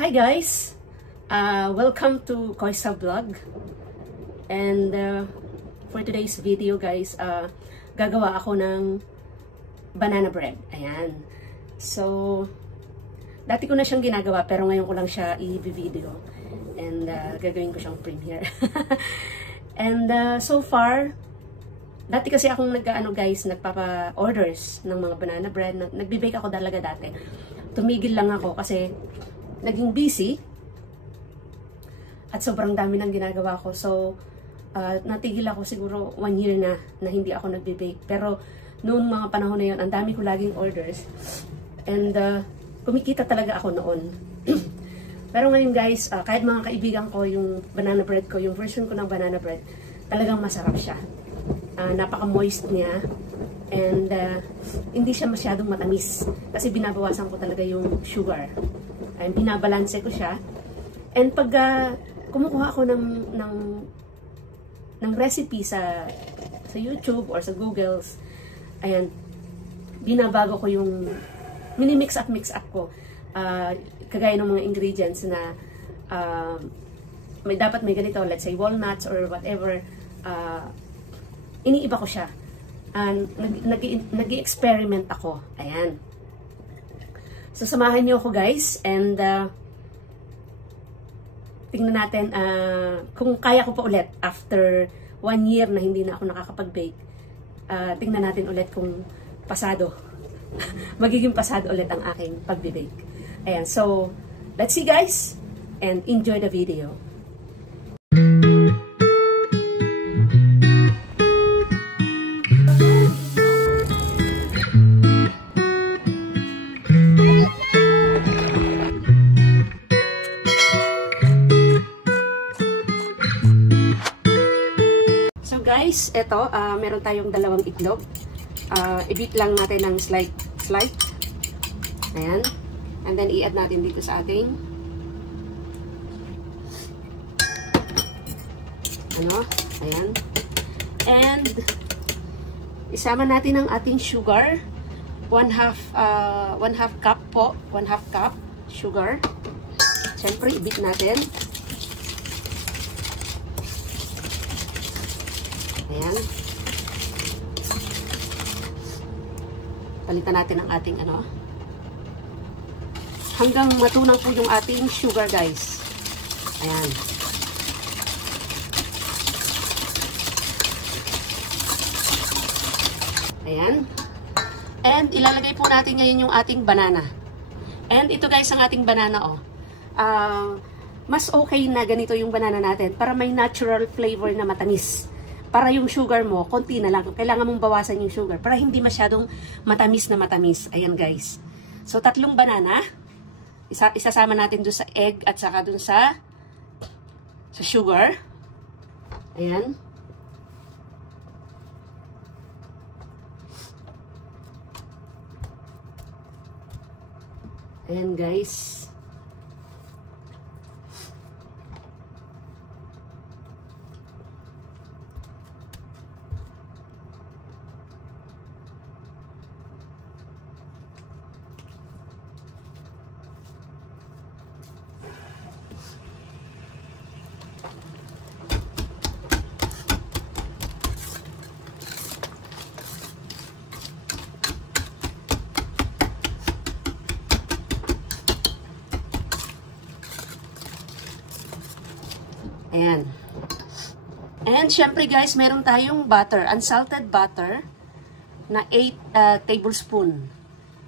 Hi guys! Welcome to Koisa Vlog. And for today's video guys, gagawa ako ng banana bread. Ayan. So, dati ko na siyang ginagawa pero ngayon ko lang siya i-video. And gagawin ko siyang premiere. And so far, dati kasi akong nagpapa-orders ng mga banana bread. Nagbe-bake ako talaga dati. Tumigil lang ako kasi naging busy at sobrang dami ng ginagawa ko. So, natigil ako siguro 1 year na hindi ako nagbe-bake. Pero, noong mga panahon na yun, ang dami ko laging orders. And, kumikita talaga ako noon. Pero ngayon guys, kahit mga kaibigan ko, yung banana bread ko, yung version ko ng banana bread, talagang masarap siya. Napaka-moist niya. And, hindi siya masyadong matamis. Kasi binabawasan ko talaga yung sugar. And binabalanse ko siya. And pag kumukuha ako ng recipe sa YouTube or sa Googles, ayan, binabago ko yung mini-mix up ko. Kagaya ng mga ingredients na dapat may ganito, let's say walnuts or whatever, iniiba ko siya. Nag-experiment ako. Ayan. So, samahan niyo ako guys, and tingnan natin kung kaya ko pa ulit after 1 year na hindi na ako nakakapag-bake. Tingnan natin ulit kung pasado. Magiging pasado ulit ang aking pag-bake. Ayan, so, let's see guys, and enjoy the video. Guys, eto, meron tayong dalawang itlog. I-beat lang natin ng slight. Ayan. And then, i-add natin dito sa ating ayan. And, isama natin ang ating sugar. 1/2 cup po. 1/2 cup sugar. Siyempre, i-beat natin. Ayan. Palitan natin ang ating hanggang matunaw po yung ating sugar guys. Ayan. Ayan. And ilalagay po natin ngayon yung ating banana. And ito guys ang ating banana mas okay na ganito yung banana natin para may natural flavor na matamis. Para yung sugar mo, konti na lang. Kailangan mong bawasan yung sugar para hindi masyadong matamis na matamis. Ayan guys. So, 3 banana. Isasama natin doon sa egg at saka doon sa sugar. Ayan. Ayan guys. Ayan. And syempre guys, meron tayong butter, unsalted butter na 8 tablespoon.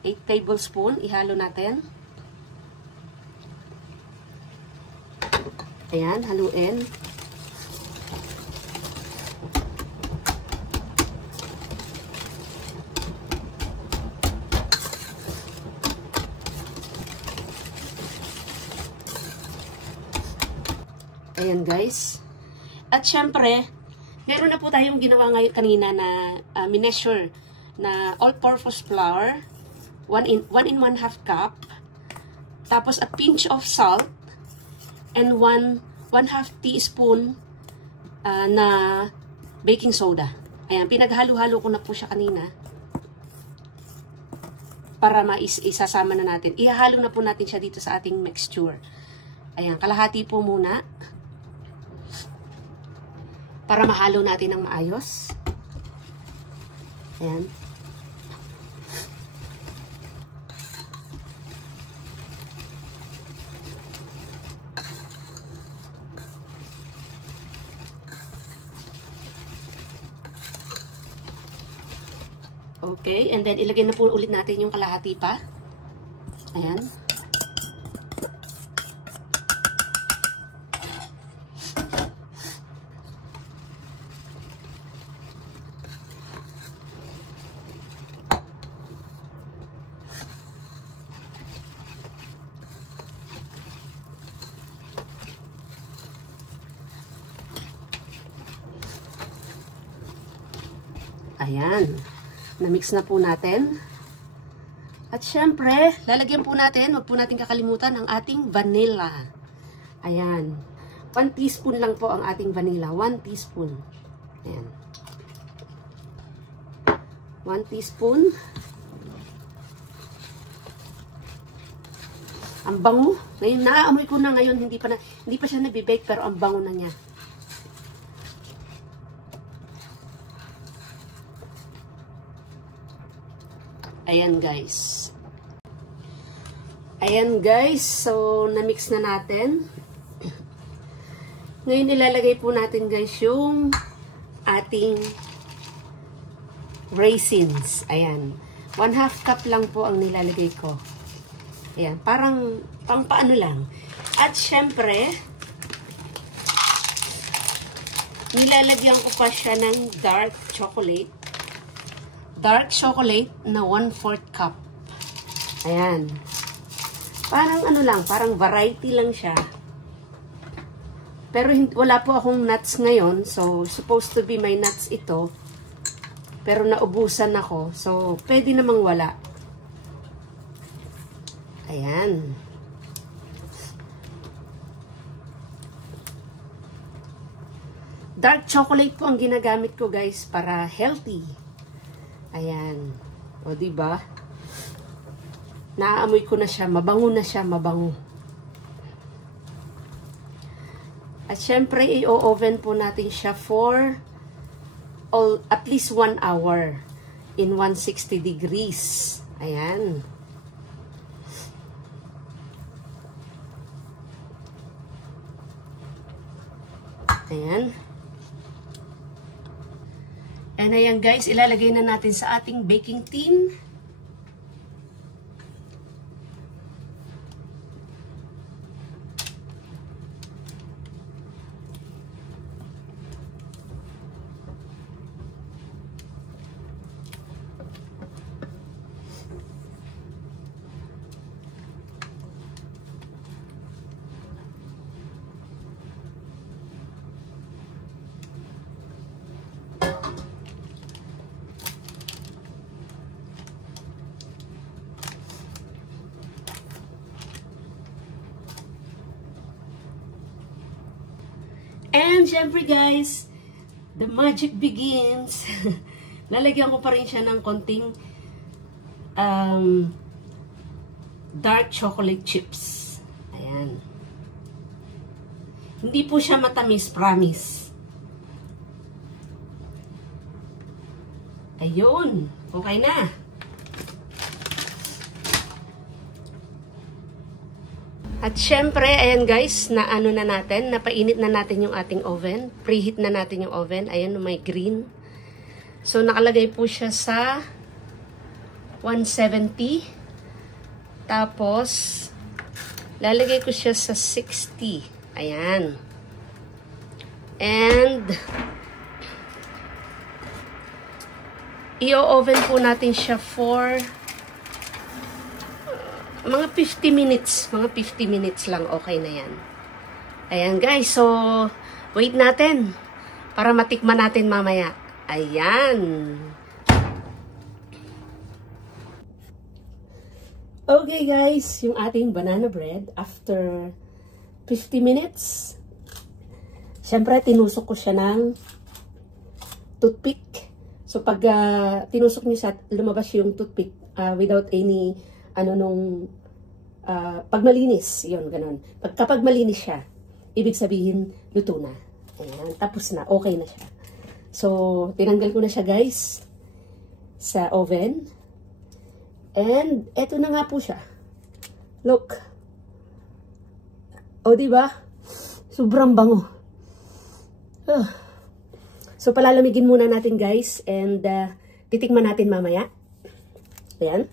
8 tablespoon, ihalo natin. Ayan, haluin. Ayan guys. At syempre, meron na po tayong ginawa ngayon kanina na mineasure na all-purpose flour, 1 in 1/2 cup, tapos a pinch of salt, and 1/2 teaspoon na baking soda. Ayan, pinaghalo-halo ko na po siya kanina. para isasama na natin. Ihahalo na po natin siya dito sa ating mixture. Ayan, kalahati po muna. Para mahalo natin ng maayos. Ayan. Okay, and then ilagay na po ulit natin yung kalahati pa. Ayan. Ayan. Na-mix na po natin. At syempre, lalagyan po natin, huwag po natin kakalimutan ang ating vanilla. Ayan. 1 teaspoon lang po ang ating vanilla. 1 teaspoon. Ayan. 1 teaspoon. Ang bango. Ngayon, naaamoy ko na ngayon. Hindi pa siya nabibake, pero ang bango na niya. Ayan guys. Ayan guys. So, na-mix na natin. Ngayon, ilalagay po natin guys yung ating raisins. Ayan. 1/2 cup lang po ang nilalagay ko. Ayan. Parang pang paano lang. At syempre, nilalagyan ko pa siya ng dark chocolate. Dark chocolate na 1/4 cup. Ayan. Parang ano lang, parang variety lang siya. Pero wala po akong nuts ngayon. So, supposed to be may nuts ito. Pero naubusan ako. So, pwede namang wala. Ayan. Dark chocolate po ang ginagamit ko guys para healthy. Ayan. O, diba? Naaamoy ko na siya. Mabango na siya. Mabango. At syempre, i-oven po natin siya for at least 1 hour in 160 degrees. Ayan. Ayan. And ayan guys, ilalagay na natin sa ating baking tin. And syempre guys, the magic begins. Lalagyan ko pa rin siya ng konting dark chocolate chips. Ayan. Hindi po siya matamis, promise. Ayun. Okay na. At syempre, ayan guys, na ano na natin, napainit na natin yung ating oven. Preheat na natin yung oven. Ayan, may green. So, nakalagay po siya sa 170. Tapos, lalagay ko siya sa 60. Ayan. And, i-oven po natin siya for mga 50 minutes. Mga 50 minutes lang, okay na yan. Ayan guys, so wait natin para matikman natin mamaya. Ayan. Okay guys, yung ating banana bread after 50 minutes. Siyempre, tinusok ko siya ng toothpick. So pag tinusok niyo siya, lumabas yung toothpick, without any, pag malinis, yun, ganun. Kapag malinis siya, ibig sabihin, luto na. Ayan, tapos na, okay na siya. So, tinanggal ko na siya, guys, sa oven. And, eto na nga po siya. Look. O, diba? Sobrang bango. So, palalamigin muna natin, guys, and titikman natin mamaya. Ayan.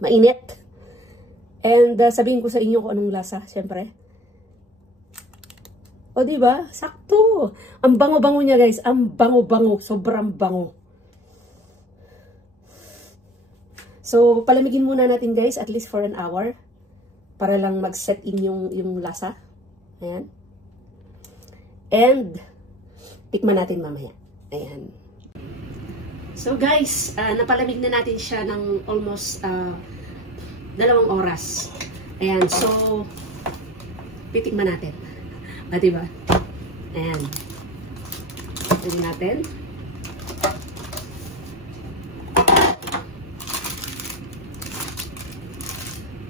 Mainit. And sabihin ko sa inyo kung anong lasa, syempre. O, diba? Sakto. Ang bango-bango niya, guys. Ang bango-bango. Sobrang bango. So, palamigin muna natin, guys, at least for an hour. Para lang mag-set in yung lasa. Ayan. And, tikman natin mamaya. Ayan. So, guys, napalamig na natin siya ng almost 2 oras. Ayan, so, titikman natin. Diba? Ayan. Titikman natin.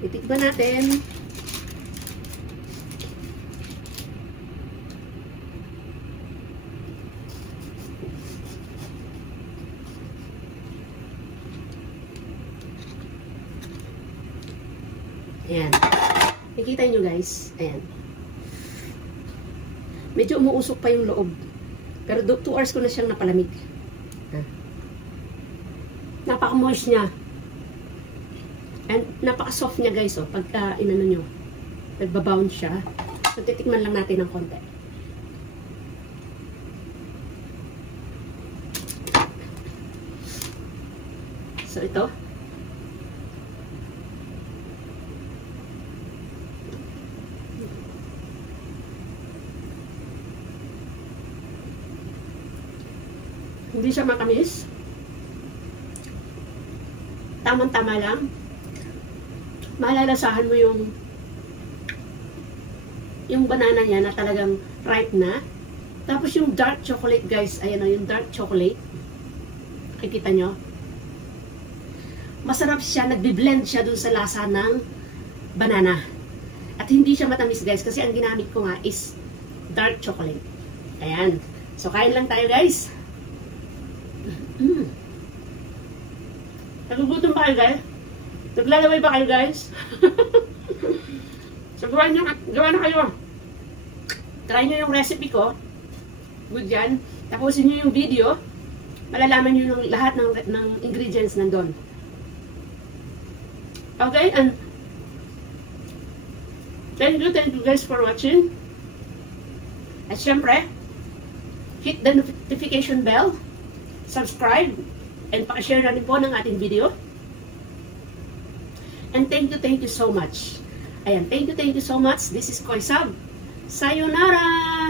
Titikman natin. Ayan. Nakikita nyo, guys. Ayan. Medyo umuusok pa yung loob. Pero 2 hours ko na siyang napalamig. Napaka-moist niya. And napaka-soft niya, guys. Oh, pagka inano nyo, nagbabound siya. So, titikman lang natin ng konti. So, ito. Hindi siya matamis. Tamang-tama lang. Malalasahan mo yung banana niya na talagang ripe na. Tapos yung dark chocolate, guys. Ayan o, yung dark chocolate. Nakikita nyo? Masarap siya. Nagbe-blend siya dun sa lasa ng banana. At hindi siya matamis, guys. Kasi ang ginamit ko nga is dark chocolate. Ayan. So, kain lang tayo, guys. Nagugutom ba kayo, guys? Naglalaway ba kayo, guys? So, gawa na kayo. Try nyo yung recipe ko. Good yan. Tapusin nyo yung video. Malalaman nyo yung lahat ng ingredients nandun. Okay, and thank you guys for watching. At syempre, hit the notification bell, subscribe, and pakishare na rin po ng ating video. And thank you so much. Ayan, thank you so much. This is Koisab. Sayonara!